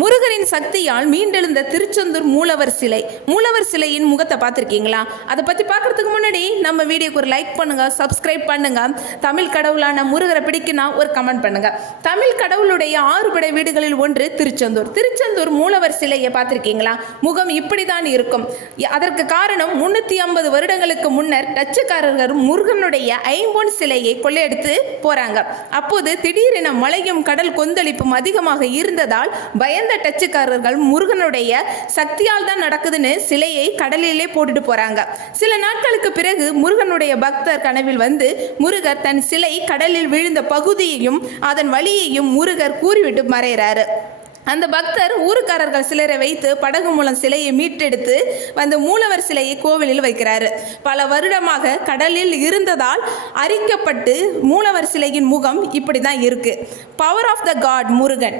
முருகரின் சக்தியால் மீண்டெழுந்த திருச்செந்தூர் மூலவர் சிலையின் முகத்தை பார்த்துருக்கீங்களா? அதை பற்றி பார்க்குறதுக்கு முன்னாடி நம்ம வீடியோக்கு ஒரு லைக் பண்ணுங்கள், சப்ஸ்கிரைப் பண்ணுங்கள். தமிழ் கடவுளான முருகரை பிடிக்குன்னா ஒரு கமெண்ட் பண்ணுங்கள். தமிழ் கடவுளுடைய 6 படை வீடுகளில் ஒன்று திருச்செந்தூர் மூலவர் சிலையை பார்த்துருக்கீங்களா? முகம் இப்படி தான் இருக்கும். அதற்கு காரணம் 350 வருடங்களுக்கு முன்னர் டச்சுக்காரர்கள் முருகனுடைய ஐம்பொன் சிலையை கொள்ளையடித்து போகிறாங்க. அப்போது திடீரென மழையும் கடல் கொந்தளிப்பும் அதிகமாக இருந்ததால் பயந்த டச்சுக்காரர்கள் முருகனுடைய சக்தியால் தான் நடக்குதுன்னு சிலையை கடலிலே போட்டுட்டு போறாங்க. சில நாட்களுக்கு பிறகு முருகனுடைய பக்தர் கனவில் வந்து முருகர் தன் சிலை கடலில் விழுந்த பகுதியையும் அதன் வழியையும் முருகர் கூறிவிட்டு மறைகிறாரு. அந்த பக்தர் ஊருக்காரர்கள் சிலரை வைத்து படகு மூலம் சிலையை மீட்டெடுத்து வந்து மூலவர் சிலையை கோவிலில் வைக்கிறாரு. பல வருடமாக கடலில் இருந்ததால் அரிக்கப்பட்டு மூலவர் சிலையின் முகம் இப்படி தான் இருக்கு. Power of the God Murugan.